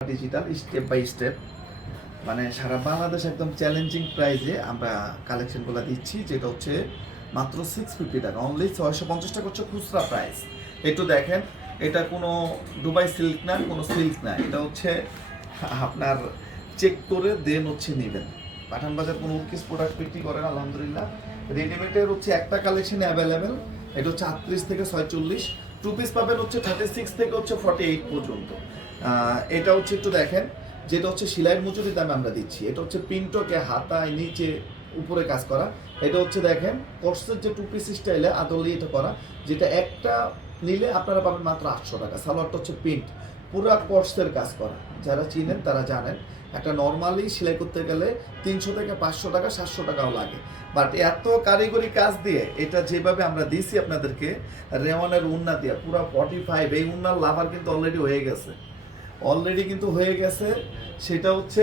Digital step by step মানে সারা বাংলাদেশ একদম challenging প্রাইজে আমরা কালেকশনগুলো দিচ্ছি, যেটা হচ্ছে মাত্র সিক্স ফিফটি টাকা। অনলি ছয়শো পঞ্চাশ টাকা হচ্ছে খুচরা প্রাইস একটু দেখেন, এটা কোনো দুবাই সিল্ক না, কোনো সিল্ক না। এটা হচ্ছে আপনার চেক করে দেন হচ্ছে নেবেন। পাঠান বাজার কোনো উৎকৃষ্ট প্রোডাক্ট বিক্রি করেন আলহামদুলিল্লাহ। রেডিমেডের হচ্ছে একটা কালেকশন অ্যাভেলেবেল এটা হচ্ছে আটত্রিশ থেকে ছয়চল্লিশ। টু পিস পাবেন হচ্ছে থার্টি সিক্স থেকে হচ্ছে ফর্টি এইট পর্যন্ত এটা হচ্ছে একটু দেখেন, যেটা হচ্ছে সেলাইয়ের মজুরি দামে আমরা দিচ্ছি। এটা হচ্ছে পিন্টকে হাতায় নিচে উপরে কাজ করা। এটা হচ্ছে দেখেন, কোর্সের যে টু পিস স্টাইলে আদলি এটা করা, যেটা একটা নিলে আপনারা পাবেন মাত্র আটশো টাকা। সালোয়ারটা হচ্ছে প্রিন্ট পুরো কোর্সের কাজ করা। যারা চিনেন তারা জানেন। একটা নর্মালি সেলাই করতে গেলে তিনশো থেকে পাঁচশো টাকা, সাতশো টাকাও লাগে। বাট এত কারিগরি কাজ দিয়ে এটা যেভাবে আমরা দিছি আপনাদেরকে, রেওয়ানের উন্না দিয়ে, পুরো ফর্টি ফাইভ এই উন্নার লাভার কিন্তু অলরেডি হয়ে গেছে। অলরেডি কিন্তু হয়ে গেছে, সেটা হচ্ছে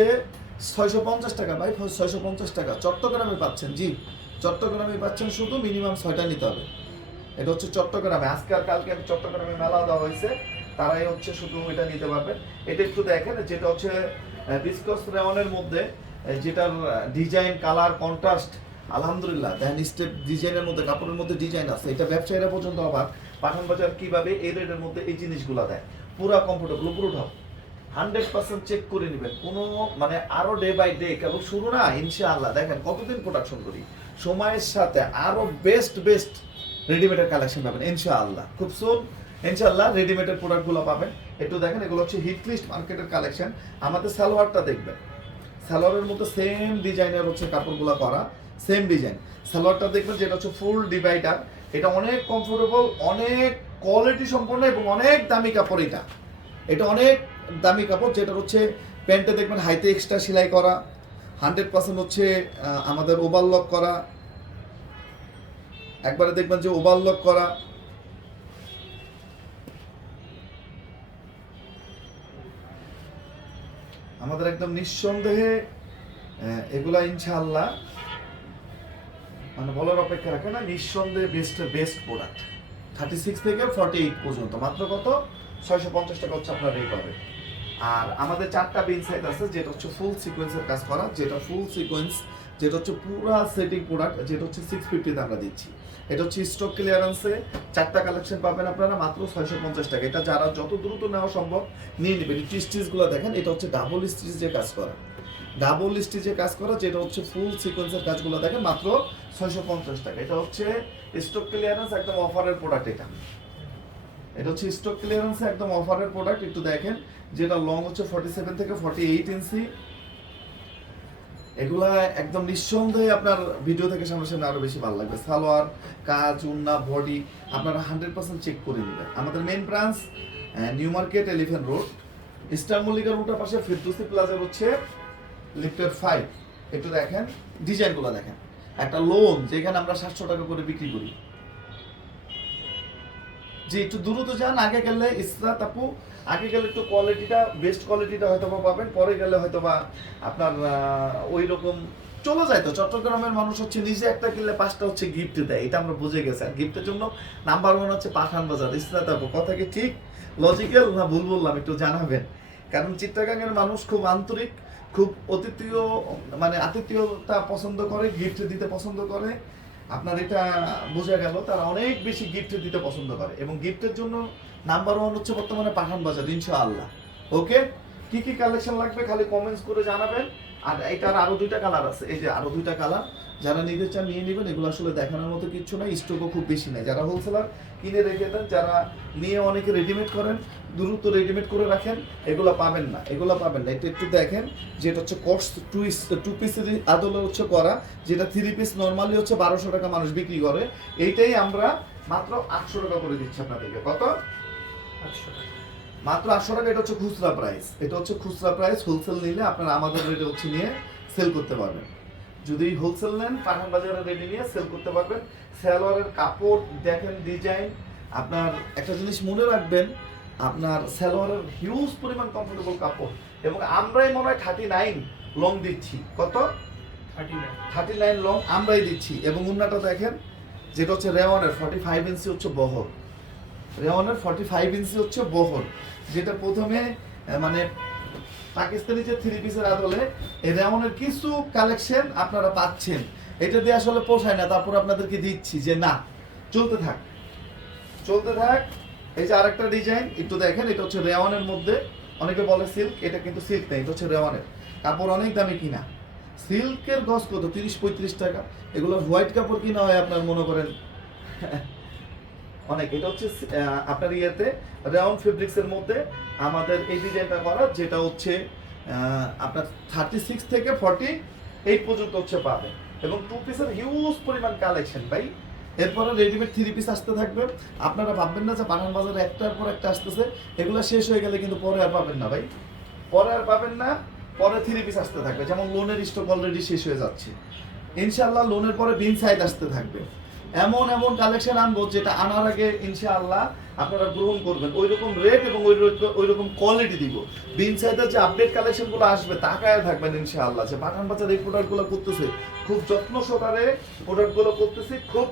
ছয়শো পঞ্চাশ টাকা। ভাই, ছয়শো পঞ্চাশ টাকা। চট্টগ্রামে পাচ্ছেন, জি। চট্টগ্রামে পাচ্ছেন শুধু মিনিমাম ছয়টা নিতে হবে। এটা হচ্ছে চট্টগ্রামে। আজকে আর কালকে চট্টগ্রামে মেলা দেওয়া হয়েছে। তারাই হচ্ছে শুধু এটা নিতে পারবে। এটা একটু দেখেন, যেটা হচ্ছে বিস্কস রেওয়ানের মধ্যে যেটার ডিজাইন কালার কন্ট্রাস্ট আলহামদুলিল্লাহ দেন স্টেপ ডিজাইনের মধ্যে, কাপড়ের মধ্যে ডিজাইন আছে। এটা ব্যবসায়ীরা পর্যন্ত অবাক, পাঠান বাজার কীভাবে এই রেটের মধ্যে এই জিনিসগুলো দেয়। পুরা কমফোর্টেবল পুরো ঢাপ। হান্ড্রেড পার্সেন্ট চেক করে নেবেন। কোনো মানে আরও ডে বাই ডে কেবল শুরু না, ইনশাআল্লাহ। দেখেন, কতদিন প্রোডাকশন করি? সময়ের সাথে আরও বেস্ট বেস্ট রেডিমেডের কালেকশন পাবেন, ইনশাআল্লাহ। খুব সুন ইনশাআল্লাহ রেডিমেডের প্রোডাক্টগুলো পাবেন। একটু দেখেন, এগুলো হচ্ছে হিটলিস্ট মার্কেটের কালেকশন আমাদের সালোয়ারটা দেখবেন। সালোয়ারের মতো সেম ডিজাইনের হচ্ছে কাপড়গুলো করা সেম ডিজাইন সালোয়ারটা দেখবেন যেটা হচ্ছে ফুল ডিভাইডার এটা অনেক কমফোর্টেবল অনেক কোয়ালিটি সম্পন্ন এবং অনেক দামি কাপড় এটা। এটা অনেক দামি কাপড়, যেটা হচ্ছে প্যান্টে দেখবেন হাইতে এক্সট্রা সেলাই করা হান্ড্রেড পার্সেন্ট হচ্ছে আমাদের ওভারলক করা। একবারে দেখবেন যে ওভারলক করা। আমাদের একদম নিঃসন্দেহে এগুলা ইনশাআল্লাহ মানে বলার অপেক্ষা রাখে না, নিঃসন্দেহে best best product thirty six থেকে ফর্টি এইট পর্যন্ত, মাত্র কত? ছয়শো পঞ্চাশ টাকা হচ্ছে আপনার এই পাবে আর আমাদের চারটা বিন আছে, যেটা হচ্ছে ফুল সিকোয়েন্সের কাজ করা, যেটা ফুল সিকোয়েন্স যেটা হচ্ছে পুরা সেটিং প্রোডাক্ট যেটা হচ্ছে সিক্স ফিফটিতে আমরা দিচ্ছি। এটা হচ্ছে স্টক ক্লিয়ারেন্সে চারটা কালেকশন পাবেন আপনারা, মাত্র ছয়শো পঞ্চাশ টাকা। এটা যারা যত দ্রুত নেওয়া সম্ভব নিয়ে নেবেন। স্টিচগুলো দেখেন, এটা হচ্ছে ডাবল স্টিচে কাজ করা। ডাবল স্টিচে কাজ করা, যেটা হচ্ছে ফুল সিকোয়েন্সের কাজগুলো দেখেন, মাত্র ছয়শো পঞ্চাশ টাকা। এটা হচ্ছে স্টক ক্লিয়ারেন্স একদম অফারের প্রোডাক্ট এটা। এটা হচ্ছে স্টক ক্লিয়ারেন্সে একদম অফারের প্রোডাক্ট একটু দেখেন, যেটা লং হচ্ছে ফর্টি সেভেন থেকে ফর্টি এইট ইঞ্চি এগুলা একদম নিঃসন্দেহে আপনার ভিডিও থেকে সামনে সামনে আরও বেশি ভালো লাগবে। সালোয়ার, কাজ, উন্না বডি আপনারা হান্ড্রেড পার্সেন্ট চেক করে নেবেন। আমাদের main branch new market elephant road Easter Mallika রোডের পাশে ফিরদৌসি প্লাজার হচ্ছে লিফটের ফাইভ একটু দেখেন ডিজাইনগুলো দেখেন। একটা লোন যেখানে আমরা সাতশো টাকা করে বিক্রি করি। যে একটু দ্রুত যান, আগে গেলে ইসরাত আপু আগে গেলে একটু কোয়ালিটিটা বেস্ট কোয়ালিটিটা হয়তো বা পাবেন, পরে গেলে হয়তো বা আপনার ওই রকম চলে যায় তো। চট্টগ্রামের মানুষ হচ্ছে নিজে একটা কিনলে পাঁচটা হচ্ছে গিফট দেয়, এটা আমরা বুঝে গেছি। আর গিফটের জন্য নাম্বার ওয়ান হচ্ছে পাঠান বাজার ইসরাত আপু কথা কি ঠিক? লজিক্যাল না ভুল বললাম, একটু জানাবেন? কারণ চিত্রাগাঙ্গের মানুষ খুব আন্তরিক, খুব অতিথীয় মানে আতিথ্যতা পছন্দ করে গিফট দিতে পছন্দ করে। আপনার এটা বোঝা গেল, তারা অনেক বেশি গিফট দিতে পছন্দ করে। এবং গিফটের জন্য নাম্বার ওয়ান হচ্ছে বর্তমানে পাঠান বাজার, ইনশাআল্লাহ। ওকে কি কি কালেকশন লাগবে খালি কমেন্টস করে জানাবেন। আর এটার আরও দুইটা কালার আছে। এই যে আরও দুইটা কালার যারা নিতে চান নিয়ে নেবেন এগুলো আসলে দেখানোর মতো কিছু নাই স্টকও খুব বেশি নাই। যারা হোলসেলার কিনে রেখে দেন যারা নিয়ে অনেকে রেডিমেড করেন দ্রুত রেডিমেড করে রাখেন এগুলো পাবেন না এগুলো পাবেন না। এটা একটু দেখেন যেটা হচ্ছে কস্ট টু টু পিসের আদলে হচ্ছে করা যেটা থ্রি পিস নর্মালি হচ্ছে বারোশো টাকা মানুষ বিক্রি করে। এইটাই আমরা মাত্র আটশো টাকা করে দিচ্ছি আপনাদেরকে। কত? মাত্র আটশো টাকা এটা হচ্ছে খুচরা প্রাইস এটা হচ্ছে খুচরা প্রাইস হোলসেল নিলে আপনারা আমাদের রেটে হচ্ছে নিয়ে সেল করতে পারবেন। যদি হোলসেল নেন পাঠান বাজারে রেডি নিয়ে সেল করতে পারবেন। সালোয়ারের কাপড় দেখেন ডিজাইন আপনার একটা জিনিস মনে রাখবেন আপনার সালোয়ারের হিউজ পরিমাণ কমফোর্টেবল কাপড়। এবং আমরাই মনে হয় থার্টি নাইন লং দিচ্ছি। কত? থার্টি নাইন লং আমরাই দিচ্ছি। এবং উন্নাটা দেখেন যেটা হচ্ছে রেওয়ানের ফর্টি ফাইভ ইঞ্চি হচ্ছে বহর। রেওয়ানের ফর্টি ফাইভ ইঞ্চি হচ্ছে বহর। যেটা প্রথমে মানে পাকিস্তানি যে থ্রি পিসের আদলে, এই রেমনের কিছু কালেকশন আপনারা পাচ্ছেন। এটা দিয়ে আসলে পোষায় না, তারপর আপনাদেরকে দিচ্ছি যে না, চলতে থাক। চলতে থাক। এই যে আরেকটা ডিজাইন একটু দেখেন, এটা হচ্ছে রেওয়ানের মধ্যে, অনেকে বলে সিল্ক এটা কিন্তু সিল্ক নেই এটা হচ্ছে রেওয়ানের কাপড় অনেক দামি কিনা। সিল্কের গজ কত? তিরিশ পঁয়ত্রিশ টাকা। এগুলোর হোয়াইট কাপড় কিনা হয় আপনার মনে করেন? অনেক, এটা হচ্ছে আপনার ইয়েতে রাউন্ড ফেব্রিক্সের মধ্যে আমাদের এই ডিজাইনটা করা, যেটা হচ্ছে আপনার থার্টি সিক্স থেকে ফর্টি এইট পর্যন্ত হচ্ছে পাবে। এবং টু পিসের হিউজ পরিমাণ কালেকশন ভাই। এরপরে রেডিমেড থ্রি পিস আসতে থাকবে। আপনারা ভাববেন না যে পাঠান বাজারে একটার পর একটা আসতেছে, এগুলো শেষ হয়ে গেলে কিন্তু পরে আর পাবেন না, ভাই। পরে আর পাবেন না, পরে থ্রি পিস আসতে থাকবে। যেমন লোনের স্টক অলরেডি শেষ হয়ে যাচ্ছে। ইনশাল্লাহ লোনের পরে বিন সাইড আসতে থাকবে। এমন এমন কালেকশন আনব যেটা আনার আগে ইনশাআল্লাহ আপনারা গ্রহণ করবেন। ওই রকম রেট এবং ওই ওই রকম কোয়ালিটি দিব। বিন সাইডের যে আপডেট কালেকশনগুলো আসবে, তাকায় থাকবেন ইনশাআল্লাহ যে পাঠান বাজার এই প্রোডাক্টগুলো করতেছে। খুব যত্ন সহকারে প্রোডাক্টগুলো করতেছি, খুব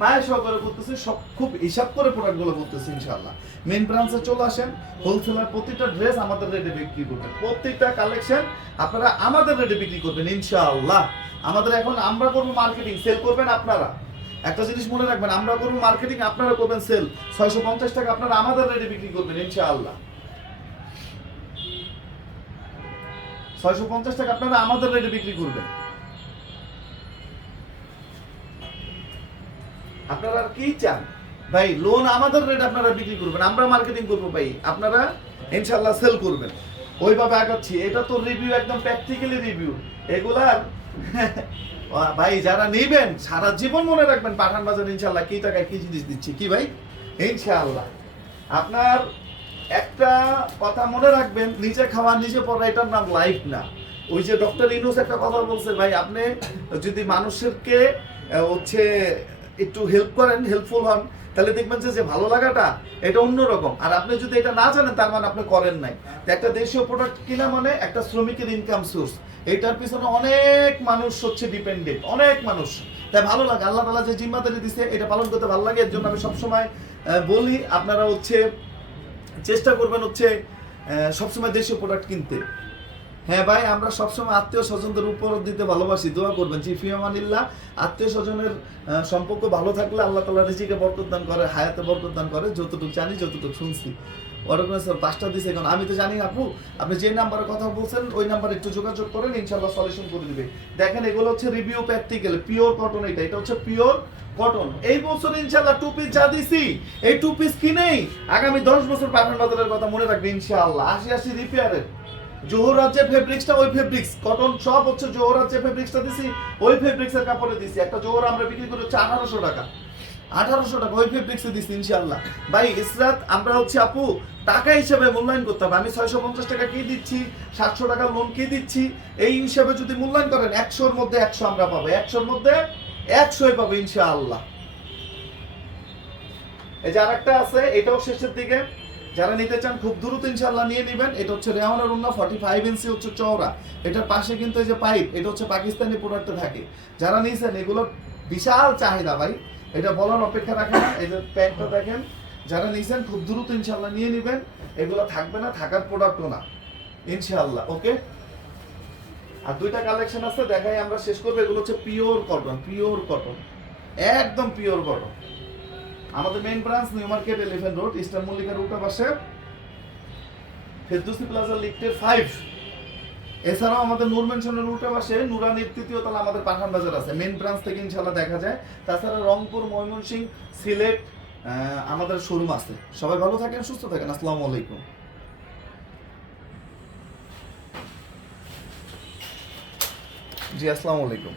মায়ের সহকারে করতেছি, সব খুব হিসাব করে প্রোডাক্টগুলো করতেছি ইনশাআল্লাহ। মেন ব্রাঞ্চে চলে আসেন হোলসেলার প্রতিটা ড্রেস আমাদের রেটে বিক্রি করবেন। প্রত্যেকটা কালেকশন আপনারা আমাদের রেটে বিক্রি করবেন ইনশাআল্লাহ। আমাদের এখন আমরা করব মার্কেটিং সেল করবেন আপনারা। একটা জিনিস মনে রাখবেন, আমরা করব মার্কেটিং আপনারা করবেন সেল ছয়শো পঞ্চাশ টাকা আপনারা আমাদের রেটে বিক্রি করবেন, ইনশাআল্লাহ। ছয়শো পঞ্চাশ টাকা আপনারা আমাদের রেটে বিক্রি করবেন। আপনারা আর কি চান? ভাই লোন আমাদের রেট আপনারা বিক্রি করবেন, আমরা মার্কেটিং করব ভাই, আপনারা ইনশাল্লাহ সেল করবেন। ওইভাবে আগাচ্ছি, এটা তো রিভিউ একদম প্র্যাকটিক্যালি রিভিউ এগুলার ভাই, যারা নেবেন, সারা জীবন মনে রাখবেন পাঠান বাজার ইনশাল্লাহ কি টাকায় কি জিনিস দিচ্ছি। কি ভাই? ইনশাআল্লাহ। আপনার একটা কথা মনে রাখবেন, নিজে খাওয়া, নিজে পড়া, এটার নাম লাইফ না। ওই যে ডক্টর ইনুস একটা কথা বলছে, ভাই, আপনি যদি মানুষেরকে হচ্ছে একটু হেল্প করেন হেল্পফুল হন তাহলে দেখবেন যে ভালো লাগাটা, এটা অন্যরকম। আর আপনি যদি এটা না জানেন, তার মানে আপনি করেন নাই। একটা দেশীয় প্রোডাক্ট কিনা মানে একটা শ্রমিকের ইনকাম সোর্স এটার পিছনে অনেক মানুষ হচ্ছে ডিপেন্ডেন্ট অনেক মানুষ। তাই ভালো লাগে, আল্লাহ তালা যে জিম্মাদারি দিছে, এটা পালন করতে ভালো লাগে। এর জন্য আমি সবসময় বলি, আপনারা হচ্ছে চেষ্টা করবেন হচ্ছে সবসময় দেশীয় প্রোডাক্ট কিনতে। হ্যাঁ ভাই, আমরা সবসময় আত্মীয় স্বজনদের উপর দিতে ভালোবাসি, দোয়া করবেন। জিফিয়ামানিল্লাহ আত্মীয় স্বজনের সম্পর্ক ভালো থাকলে আল্লাহ তালা রিজিকে বরকত দান করে, হায়াতে বরকত দান করে, যতটুকু জানি যতটুকু শুনছি। ওরকম স্যার, পাঁচটা দিছে এখন। আমি তো জানি আপু, আপনি যে নাম্বারে কথা বলছেন, ওই নাম্বারে একটু যোগাযোগ করেন ইনশাল্লাহ সলিউশন করে দিবে। দেখেন, এগুলো হচ্ছে রিভিউ প্র্যাকটিক্যাল পিওর কটন এটা। এটা হচ্ছে পিওর কটন এই বছর ইনশাল্লাহ টু পিস যা দিছি, এই টু পিস কিনেই আগামী দশ বছর পাঠান বাজারের কথা মনে রাখবে ইনশাল্লাহ আশি আশি রিপেয়ারের জোহরার যে ফেব্রিক্সটা ওই ফেব্রিক্স কটন সব হচ্ছে জোহরার যে ফেব্রিক্সটা দিছি, ওই ফেব্রিক্সের কাপড়ে দিছি। একটা জোহর আমরা বিক্রি করি হচ্ছে আঠারোশো টাকা। আঠারোশো টাকা, ওই ফেব্রিক্সে দিছি ইনশাল্লাহ ভাই, ইসরাত, আমরা হচ্ছে আপু, টাকা হিসেবে মূল্যায়ন করতে হবে। আমি ছয়শো পঞ্চাশ টাকা কি দিচ্ছি, সাতশো টাকা লোন কি দিচ্ছি, এই হিসাবে যদি মূল্যায়ন করেন, একশোর মধ্যে একশো আমরা পাবো। একশোর মধ্যে একশোই পাবো ইনশাআল্লাহ। এই যে আরেকটা আছে, এটাও শেষের দিকে। যারা নিতে চান খুব দ্রুত ইনশাল্লাহ নিয়ে নেবেন। এটা হচ্ছে রেওয়ানের উন্না ফর্টি ফাইভ ইঞ্চি হচ্ছে চওড়া। এটার পাশে কিন্তু এই যে পাইপ, এটা হচ্ছে পাকিস্তানি প্রোডাক্টে থাকে। যারা নিয়েছেন এগুলো বিশাল চাহিদা ভাই। এটা বলার অপেক্ষা রাখে না। এই যে প্যান্টটা দেখেন, যারা নিয়েছেন খুব দ্রুত ইনশাল্লাহ নিয়ে নেবেন। এগুলো থাকবে না, থাকার প্রোডাক্টও না। ইনশাল্লাহ ওকে? আর দুইটা কালেকশন আছে, দেখাই আমরা শেষ করব। এগুলো হচ্ছে পিওর কটন পিওর কটন একদম পিওর কটন আমাদের main branch new market elephant road star Mallika রুটের পাশে। ফেরদৌসি প্লাজা লিফটের ফাইভ এছাড়াও আমাদের নূর মেনশনের রুটের পাশে নুরানির তৃতীয় তলা আমাদের পাঠান বাজার আছে। মেইন ব্রাঞ্চ থেকে ইনশাল্লাহ দেখা যায়। তাছাড়া রংপুর ময়মনসিংহ সিলেট আমাদের শোরুম আছে। সবাই ভালো থাকেন, সুস্থ থাকেন। আসসালামু আলাইকুম। জি, আসসালামু আলাইকুম।